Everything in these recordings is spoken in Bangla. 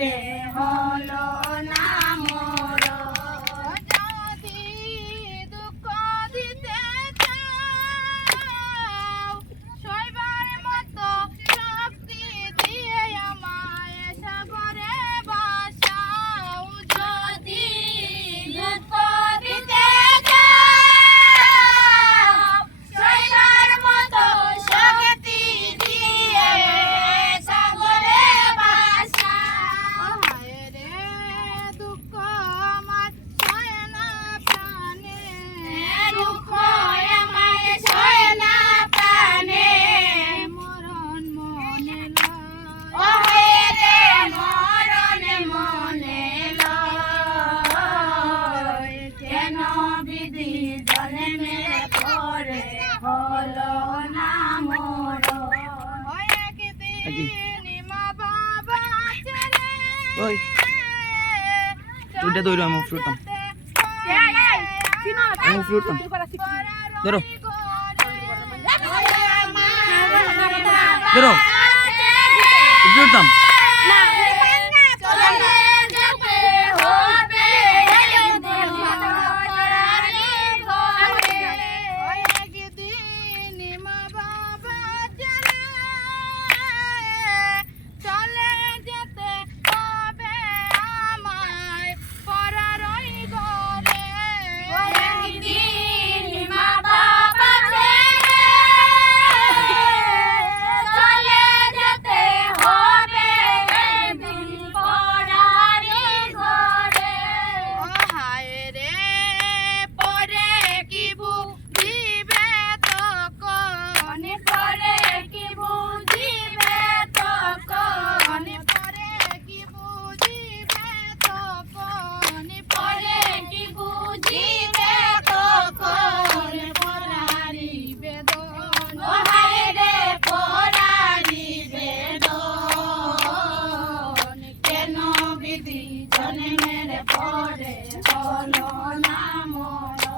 રે હોલો. জন্মে পরে হলো না মোর। ওই তুইটা ধরো ধরো। solo la amor.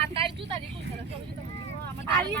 আর তার জুতা দেখুন